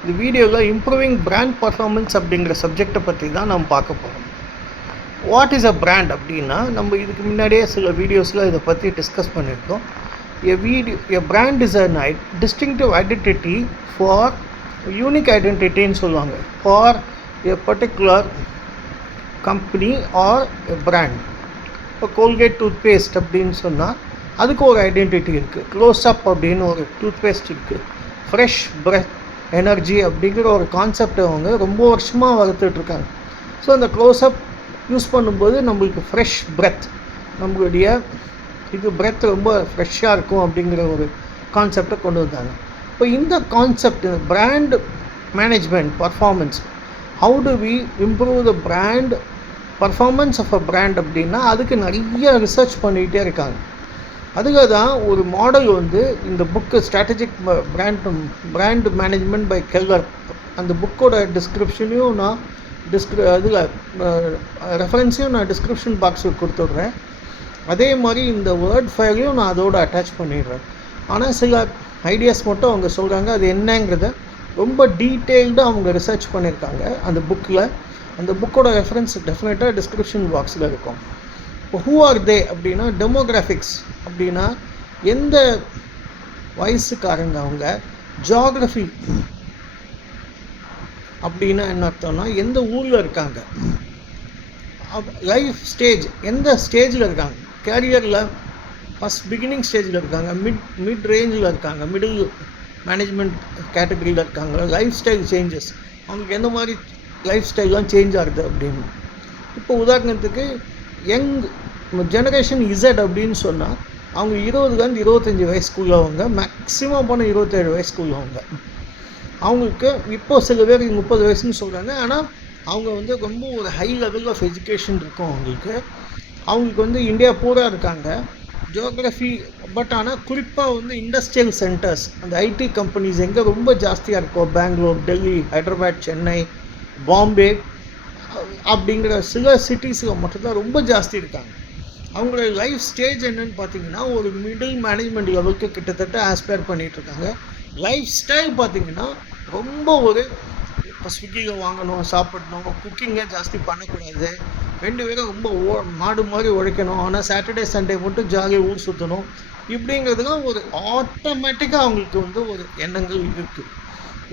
இந்த வீடியோவில் improving brand performance அப்படிங்கிற சப்ஜெக்டை பற்றி தான் நம்ம பார்க்க போகிறோம். வாட் இஸ் அ பிராண்ட் அப்படின்னா, நம்ம இதுக்கு முன்னாடியே சில வீடியோஸில் இதை பற்றி டிஸ்கஸ் பண்ணியிருக்கோம். A brand is a distinctive identity for unique ஐடென்டிட்டின்னு சொல்லுவாங்க, for a particular company or a brand. இப்போ கோல்கேட் டூத்பேஸ்ட் அப்படின்னு சொன்னால் அதுக்கு ஒரு ஐடென்டிட்டி இருக்குது. க்ளோஸ்அப் அப்படின்னு ஒரு டூத்பேஸ்ட் இருக்குது. ஃப்ரெஷ் பிரெத் எனர்ஜி அப்படிங்கிற ஒரு கான்செப்டை அவங்க ரொம்ப வருஷமாக வளர்த்துட்ருக்காங்க. ஸோ அந்த க்ளோஸ்அப் யூஸ் பண்ணும்போது நம்மளுக்கு ஃப்ரெஷ் பிரெத், நம்மளுடைய இது பிரெத் ரொம்ப ஃப்ரெஷ்ஷாக இருக்கும் அப்படிங்கிற ஒரு கான்செப்டை கொண்டு வந்தாங்க. இப்போ இந்த concept brand management performance, how to we improve the brand performance of a brand அப்படின்னா அதுக்கு நிறைய ரிசர்ச் பண்ணிகிட்டே இருக்காங்க. அதுக்காக தான் ஒரு மாடல் வந்து இந்த book strategic brand management by Keller, அந்த புக்கோட டிஸ்கிரிப்ஷனையும் நான் அதில் ரெஃபரன்ஸையும் நான் டிஸ்கிரிப்ஷன் பாக்ஸுக்கு கொடுத்துட்றேன். அதே மாதிரி இந்த வேர்ட் ஃபைலையும் நான் அதோடு அட்டாச் பண்ணிடுறேன். ஆனால் சில ஐடியாஸ் மட்டும் அவங்க சொல்கிறாங்க, அது என்னங்கிறத ரொம்ப டீட்டெயில்டாக அவங்க ரிசர்ச் பண்ணியிருக்காங்க அந்த புக்கில். அந்த புக்கோட ரெஃபரன்ஸ் டெஃபினட்டாக டிஸ்கிரிப்ஷன் பாக்ஸில் இருக்கும். இப்போ ஹூ ஆர் தே அப்படின்னா, டெமோகிராஃபிக்ஸ் அப்படின்னா எந்த வயசுக்காரங்க அவங்க, ஜியாகிரஃபி அப்படின்னா என்ன அர்த்தம்னா எந்த ஊரில் இருக்காங்க, லைஃப் ஸ்டேஜ் எந்த ஸ்டேஜில் இருக்காங்க, கேரியரில் ஃபஸ்ட் பிகினிங் ஸ்டேஜில் இருக்காங்க, மிட் ரேஞ்சில் இருக்காங்க, மிடில் மேனேஜ்மெண்ட் கேட்டகரியில் இருக்காங்க, லைஃப் ஸ்டைல் சேஞ்சஸ் அவங்களுக்கு எந்த மாதிரி லைஃப் ஸ்டைல்லாம் சேஞ்ச் ஆகுது அப்படின்னு. இப்போ உதாரணத்துக்கு யங் ஜெனரேஷன் இசட் அப்படின்னு சொன்னால் அவங்க 20 25 வயசுக்குள்ளவங்க, மேக்ஸிமம் போனால் 27 வயசுக்குள்ளவங்க. அவங்களுக்கு இப்போது சில பேர் 30 வயசுன்னு சொல்கிறாங்க. ஆனால் அவங்க வந்து ரொம்ப ஒரு ஹை லெவல் ஆஃப் எஜுகேஷன் இருக்கும் அவங்களுக்கு வந்து இந்தியா பூரா இருக்காங்க ஜியோகிராஃபி. பட் ஆனால் குறிப்பாக வந்து இண்டஸ்ட்ரியல் சென்டர்ஸ், அந்த ஐடி கம்பெனிஸ் எங்கே ரொம்ப ஜாஸ்தியாக இருக்கும், பெங்களூர், டெல்லி, ஹைதராபாத், சென்னை, பாம்பே அப்படிங்கிற சில சிட்டிஸில் மட்டும்தான் ரொம்ப ஜாஸ்தி இருக்காங்க. அவங்களோட லைஃப் ஸ்டேஜ் என்னன்னு பார்த்தீங்கன்னா ஒரு மிடில் மேனேஜ்மெண்ட் லெவலுக்கு கிட்டத்தட்ட ஆஸ்பயர் பண்ணிகிட்ருக்காங்க. லைஃப் ஸ்டைல் பார்த்திங்கன்னா ரொம்ப ஒரு இப்போ ஸ்விக்கியில் வாங்கணும், சாப்பிடணும், குக்கிங்கே ஜாஸ்தி பண்ணக்கூடாது, 2 பேரும் ரொம்ப மாடு மாதிரி உழைக்கணும், ஆனால் சாட்டர்டே சண்டே மட்டும் ஜாலியாக ஊர் சுற்றணும், இப்படிங்கிறதுலாம் ஒரு ஆட்டோமேட்டிக்காக அவங்களுக்கு வந்து ஒரு எண்ணங்கள் இருக்குது.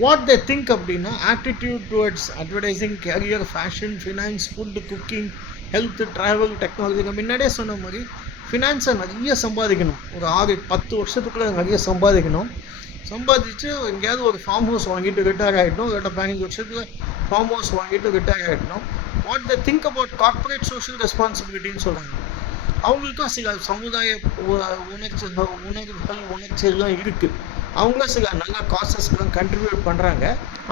வாட் தே திங்க் அப்படின்னா attitude towards advertising, career, fashion, finance, food, cooking, health, travel, technology. நான் முன்னாடியே சொன்ன மாதிரி ஃபினான்ஸை நிறைய சம்பாதிக்கணும், ஒரு 6-10 வருஷத்துக்குள்ளே நிறைய சம்பாதிச்சு எங்கேயாவது ஒரு ஃபார்ம் ஹவுஸ் வாங்கிட்டு ரிட்டையர் ஆகிடணும், இல்லாட்ட 15 வருஷத்தில் ஃபார்ம் ஹவுஸ் வாங்கிட்டு ரிட்டையர் ஆகிடணும். What they think about corporate social ரெஸ்பான்சிபிலிட்டின்னு சொல்கிறாங்க. அவங்களுக்கும் சில சமுதாய உணர்ச்சிகள்லாம் இருக்குது. அவங்களும் சில நல்ல காசஸ்லாம் கண்ட்ரிபியூட் பண்ணுறாங்க.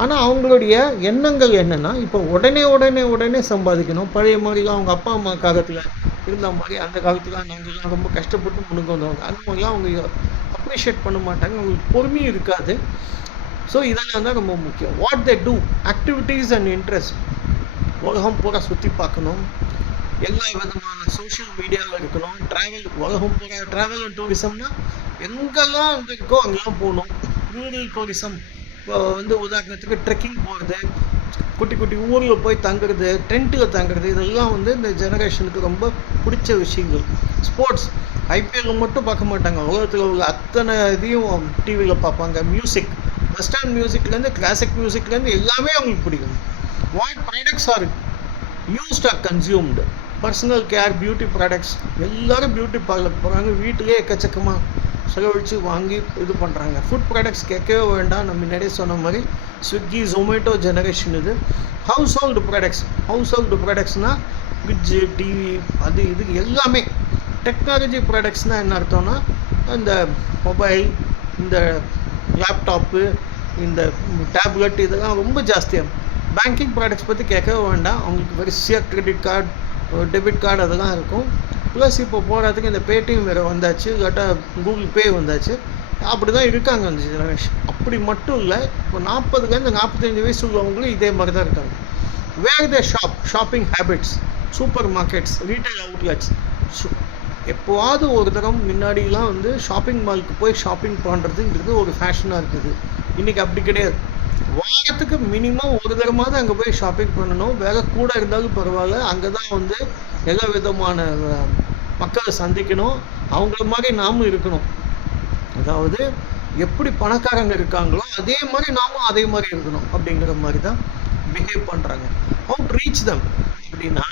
ஆனால் அவங்களுடைய எண்ணங்கள் என்னென்னா இப்போ உடனே சம்பாதிக்கணும். பழைய மாதிரிலாம் அவங்க அப்பா அம்மா காலத்தில் இருந்த மாதிரி அந்த காலத்தில் நாங்கள்லாம் ரொம்ப கஷ்டப்பட்டு முன்னுக்கு வந்தவங்க, அந்த மாதிரிலாம் அவங்க அப்ரிஷியேட் பண்ண மாட்டாங்க, அவங்களுக்கு பொறுமையும் இருக்காது. ஸோ இதெல்லாம் தான் ரொம்ப முக்கியம். What they do activities and interest, உலகம் பூரா சுற்றி பார்க்கணும், எல்லா விதமான சோஷியல் மீடியாவில் இருக்கணும், உலகம் பூரா ட்ராவல் அண்ட் டூரிசம்னா எங்கெல்லாம் வந்து இருக்கோ அங்கெல்லாம் போகணும். ரூரல் டூரிசம், இப்போ வந்து உதாரணத்துக்கு ட்ரெக்கிங் போகிறது, குட்டி குட்டி ஊரில் போய் தங்குறது, டென்ட்டில் தங்குறது, இதெல்லாம் வந்து இந்த ஜெனரேஷனுக்கு ரொம்ப பிடிச்ச விஷயங்கள். ஸ்போர்ட்ஸ், ஐபிஎல் மட்டும் பார்க்க மாட்டாங்க, உலகத்தில் உள்ள அத்தனை இதையும் டிவியில் பார்ப்பாங்க. மியூசிக், வெஸ்டர்ன் மியூசிக்லேருந்து கிளாசிக் மியூசிக்லேருந்து எல்லாமே அவங்களுக்கு பிடிக்கும். What products are used or consumed, personal care, beauty products, எல்லோரும் பியூட்டி பார்லர் போகிறாங்க, வீட்டிலே எக்கச்சக்கமாக செலவழித்து வாங்கி இது பண்ணுறாங்க. ஃபுட் ப்ராடக்ட்ஸ் கேட்கவே வேண்டாம், நம்ம முன்னாடியே சொன்ன மாதிரி ஸ்விக்கி, ஜொமேட்டோ ஜெனரேஷன் இது. ஹவுஸ் ஹோல்டு ப்ராடக்ட்ஸ்னால் ஃப்ரிட்ஜு, டிவி, அது இது எல்லாமே. டெக்னாலஜி ப்ராடக்ட்ஸ்னால் என்ன அர்த்தம்னா இந்த மொபைல், இந்த லேப்டாப்பு, இந்த டேப்லெட், இதெல்லாம் ரொம்ப ஜாஸ்தியாக. பேங்கிங் ப்ராடக்ட்ஸ் பற்றி கேட்கவே வேண்டாம், அவங்களுக்கு வரிசையாக கிரெடிட் கார்டு, டெபிட் கார்டு அதெல்லாம் இருக்கும். ப்ளஸ் இப்போ போகிறதுக்கு இந்த பேடிஎம் வேறு வந்தாச்சு, இல்லாட்டா கூகுள் பே வந்தாச்சு. அப்படி தான் இருக்காங்க அந்த ஜெனரேஷன். அப்படி மட்டும் இல்லை, இப்போ 40 45 வயசு உள்ளவங்களும் இதே மாதிரி தான் இருக்காங்க. Where the shopping habits, supermarkets, retail outlets. எப்போவாவது ஒரு தரம் முன்னாடிலாம் வந்து ஷாப்பிங் மாலுக்கு போய் ஷாப்பிங் பண்ணுறதுங்கிறது ஒரு ஃபேஷனாக இருக்குது. இன்றைக்கி அப்படி கிடையாது. வாரத்துக்கு மினிமம் ஒரு தடமாவது அங்கே போய் ஷாப்பிங் பண்ணணும். வேலை கூட இருந்தாலும் பரவாயில்ல, அங்கே தான் வந்து எல்லா விதமான மக்களை சந்திக்கணும். அவங்கள மாதிரி நாமும் இருக்கணும். அதாவது எப்படி பணக்காரங்க இருக்காங்களோ அதே மாதிரி நாமும் அதே மாதிரி இருக்கணும் அப்படிங்கிற மாதிரி தான் பிஹேவ் பண்ணுறாங்க. ஹவு டு ரீச் தம் அப்படின்னா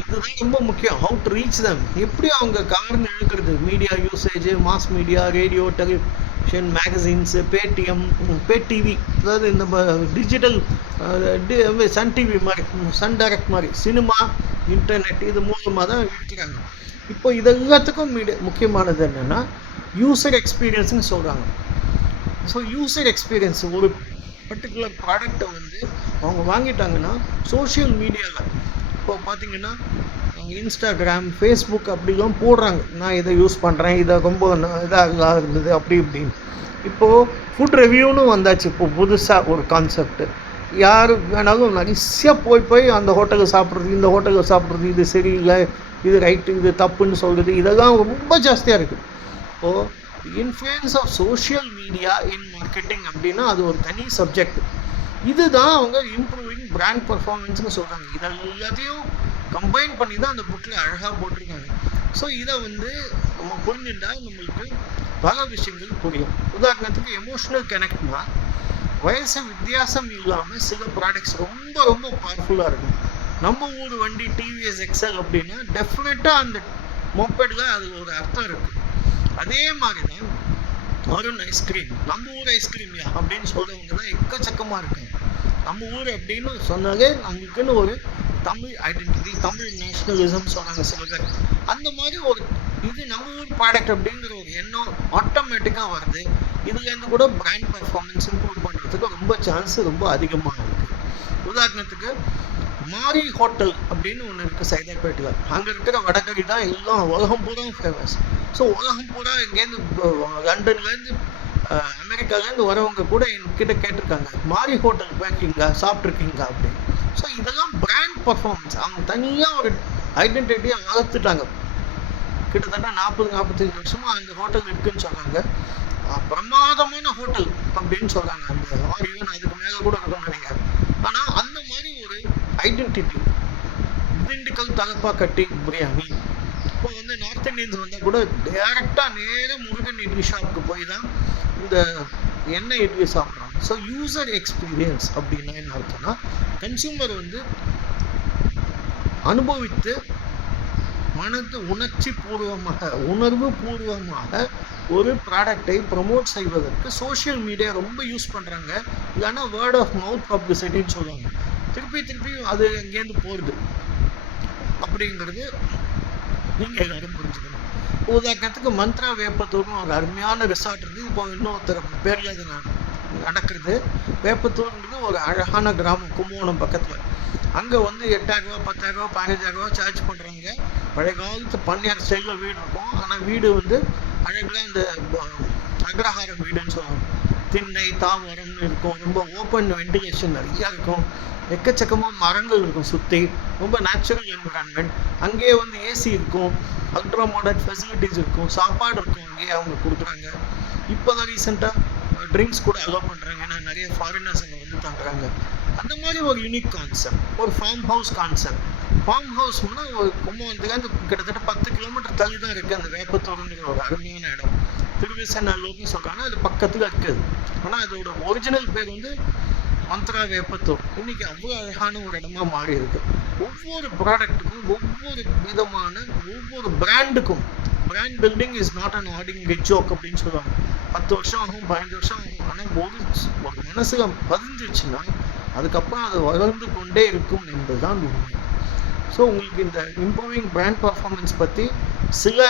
இதுதான் ரொம்ப முக்கியம். ஹவு டு ரீச் தம், எப்படி அவங்க கவர்ந்து இழுக்கிறது. Media usage, mass media, radio, television, magazines, pay TV, அதாவது இந்த டிஜிட்டல் சன் டிவி மாதிரி, சன் டைரக்ட் மாதிரி, சினிமா, இன்டர்நெட், இது மூலமாக தான் இழுக்கிறாங்க. இப்போ இது எல்லாத்துக்கும் முக்கியமானது என்னென்னா யூசர் எக்ஸ்பீரியன்ஸ்னு சொல்கிறாங்க. ஸோ யூசர் எக்ஸ்பீரியன்ஸ், ஒரு பர்டிகுலர் ப்ராடக்டை வந்து அவங்க வாங்கிட்டாங்கன்னா சோஷியல் மீடியாவில் இப்போ பார்த்தீங்கன்னா இன்ஸ்டாகிராம், ஃபேஸ்புக் அப்படிலாம் போடுறாங்க, நான் இதை யூஸ் பண்ணுறேன், இதை ரொம்ப இதாக இருந்தது அப்படி இப்படின்னு. இப்போது ஃபுட் ரிவ்யூன்னு வந்தாச்சு. இப்போது புதுசாக ஒரு கான்செப்ட். யார் வேணாலும் நிறையா போய் அந்த ஹோட்டலில் சாப்பிட்றது, இந்த ஹோட்டலில் சாப்பிட்றது, இது சரியில்லை, இது ரைட்டு, இது தப்புன்னு சொல்கிறது, இதெல்லாம் ரொம்ப ஜாஸ்தியாக இருக்குது. இப்போது influence of social media in marketing அப்படின்னா அது ஒரு தனி சப்ஜெக்ட். இதுதான் அவங்க இம்ப்ரூவிங் பிராண்ட் பர்ஃபார்மன்ஸ்னு சொல்கிறாங்க. இதை எல்லாத்தையும் கம்பைன் பண்ணி தான் அந்த புக்கில் அழகாக போட்டிருக்காங்க. ஸோ இதை வந்து நம்ம புரிஞ்சுட்டால் நம்மளுக்கு பல விஷயங்கள் புரியும். உதாரணத்துக்கு எமோஷ்னல் கனெக்ட்னா வயசு வித்தியாசம் இல்லாமல் சில ப்ராடக்ட்ஸ் ரொம்ப ரொம்ப பவர்ஃபுல்லாக இருக்கும். நம்ம ஊர் வண்டி டிவிஎஸ் எக்ஸல் அப்படின்னா டெஃபினட்டாக அந்த மொப்பேடில் அது ஒரு அர்த்தம் இருக்குது. அதே மாதிரி தான் அருண் ஐஸ்கிரீம், நம்ம ஊர் ஐஸ்கிரீம்யா அப்படின்னு சொல்கிறவங்க தான் எக்கச்சக்கமாக இருக்காங்க. நம்ம ஊர் அப்படின்னு சொன்னாலே நம்மளுக்குன்னு ஒரு தமிழ் ஐடென்டிட்டி, தமிழ் நேஷ்னலிசம் சொன்னாங்க சில பேர். அந்த மாதிரி ஒரு இது நம்ம ஊர் ப்ராடக்ட் அப்படிங்கிற ஒரு எண்ணம் ஆட்டோமேட்டிக்காக வருது. இதுலேருந்து கூட பிராண்ட் பர்ஃபார்மன்ஸ் இம்ப்ரூவ் பண்ணுறதுக்கு ரொம்ப சான்ஸ் ரொம்ப அதிகமாக இருக்குது. உதாரணத்துக்கு மாரி ஹோட்டல் அப்படின்னு ஒன்று இருக்குது சைதாப்பேட்டில். அங்கே இருக்கிற வடகறி தான் எல்லாம் உலகம் பூரா ஃபேமஸ். ஸோ உலகம் பூரா இங்கேருந்து லண்டன்லேருந்து அமெரிக்காலேருந்து வரவங்க கூட என்கிட்ட கேட்டிருக்காங்க, மாரி ஹோட்டல் போயிருக்கீங்களா, சாப்பிட்ருக்கீங்களா அப்படின்னு. ஸோ இதெல்லாம் பிராண்ட் பர்ஃபார்மன்ஸ். அவங்க தனியாக ஒரு ஐடென்டிட்டியை வளர்த்துட்டாங்க. கிட்டத்தட்ட 40-45 வருஷமாக அந்த ஹோட்டல் இருக்குதுன்னு சொல்கிறாங்க. பிரமாதமான ஹோட்டல் அப்படின்னு சொல்கிறாங்க. அந்த ஆரியோன் அதுக்கு மேலே கூட இருக்கும்னு நினைக்கிறேன். ஆனால் அந்த மாதிரி ஒரு ஐடென்டிட்டி, திண்டுக்கல் தலப்பா கட்டி பிரியாணி. இப்போ வந்து நார்த் இந்தியன்ஸ் வந்தால் கூட டேரெக்டாக நேராக முருகன் இட்லி ஷாப்புக்கு போய் தான் இந்த எண்ணெய் இட்லி சாப்பிட்றாங்க. ஸோ யூசர் எக்ஸ்பீரியன்ஸ் அப்படின்னா என்ன அர்த்தம்னா கன்சியூமர் வந்து அனுபவித்து மனது உணர்வு பூர்வமாக ஒரு ப்ராடக்டை ப்ரமோட் செய்வதற்கு சோஷியல் மீடியா ரொம்ப யூஸ் பண்ணுறாங்க. இல்லைன்னா வேர்ட் ஆஃப் மவுத் பப்ளிசிட்டின்னு சொல்லுவாங்க. திருப்பி அது எங்கேருந்து போகுது அப்படிங்கிறது நீங்கள் எல்லாரும் புரிஞ்சுக்கணும். உதாரணத்துக்கு மந்த்ரா வேப்பத்தூர்னு ஒரு அருமையான ரிசார்ட் இருக்குது. இப்போ இன்னொருத்தர் பேரில் அது நடக்கிறது. வேப்பத்தூர்ன்றது ஒரு அழகான கிராமம், கும்பகோணம் பக்கத்தில். அங்கே வந்து 8,000 ரூபா, 10,000 ரூபா, 15,000 ரூபா சார்ஜ் பண்ணுறாங்க. பழைய காலத்து பண்ணையார் ஸ்டைலில் வீடு இருக்கும். ஆனால் வீடு வந்து அழகாக இந்த அக்ரஹாரம் வீடுன்னு சொல்லுவாங்க. திண்ணை தாவரம்னு இருக்கும். ரொம்ப ஓப்பன் வென்டிலேஷன் நிறையா இருக்கும். எக்கச்சக்கமாக மரங்கள் இருக்கும் சுற்றி. ரொம்ப நேச்சுரல் என்விரான்மெண்ட். அங்கேயே வந்து ஏசி இருக்கும், அல்ட்ரா மாடர்ன் ஃபெசிலிட்டிஸ் இருக்கும், சாப்பாடு இருக்கும். அங்கேயே அவங்க கொடுக்குறாங்க. இப்போ தான் ரீசெண்டாக ட்ரிங்க்ஸ் கூட அலோவ் பண்ணுறாங்க. ஏன்னா நிறைய ஃபாரினர்ஸ் அங்கே வந்து தங்குறாங்க. அந்த மாதிரி ஒரு யூனிக் கான்செப்ட், ஒரு ஃபார்ம் ஹவுஸ் கான்செப்ட். ஃபார்ம் ஹவுஸ்னா ஒரு கும்பகோணத்துலேருந்து கிட்டத்தட்ட 10 கிலோமீட்டர் தள்ளி தான் இருக்குது அந்த வேப்பத்தூருங்கிற ஒரு அருமையான இடம். திருவிசநல்லூர்னு சொல்கிறாங்க, அது பக்கத்தில் இருக்குது. ஆனால் அதோட ஒரிஜினல் பேர் வந்து மந்த்ரா வேப்பத்தூர். இன்றைக்கி அவ்வளோ அழகான ஒரு இடமா மாறி இருக்கு. ஒவ்வொரு ப்ராடக்ட்டுக்கும், ஒவ்வொரு விதமான ஒவ்வொரு பிராண்டுக்கும் brand building is not an ordinary joke அப்படின்னு சொல்லுவாங்க. 10 வருஷம் ஆகும், 15 வருஷம் ஆகும். ஆனால் ஒரு மனசில் பதிஞ்சிச்சுன்னா அதுக்கப்புறம் அது வளர்ந்து கொண்டே இருக்கும் என்பது தான் உண்மை. ஸோ உங்களுக்கு இந்த இம்ப்ரூவிங் பிராண்ட் பர்ஃபார்மன்ஸ் பற்றி சில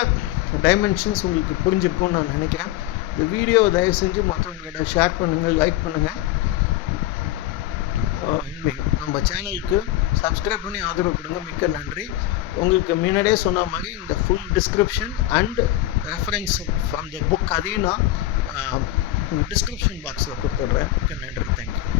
டைமென்ஷன்ஸ் உங்களுக்கு புரிஞ்சிருக்கும்னு நான் நினைக்கிறேன். இந்த வீடியோ தயவு செஞ்சு மற்றவங்கள்ட்ட ஷேர் பண்ணுங்கள், லைக் பண்ணுங்கள். நம்ம சேனலுக்கு சப்ஸ்கிரைப் பண்ணி ஆதரவு கொடுங்க. மிக்க நன்றி. உங்களுக்கு முன்னாடியே சொன்ன மாதிரி இந்த full description and reference from the book அதையும் நான் டிஸ்கிரிப்ஷன் பாக்ஸில் கொடுத்துட்றேன். மிக்க நன்றி. தேங்க்யூ.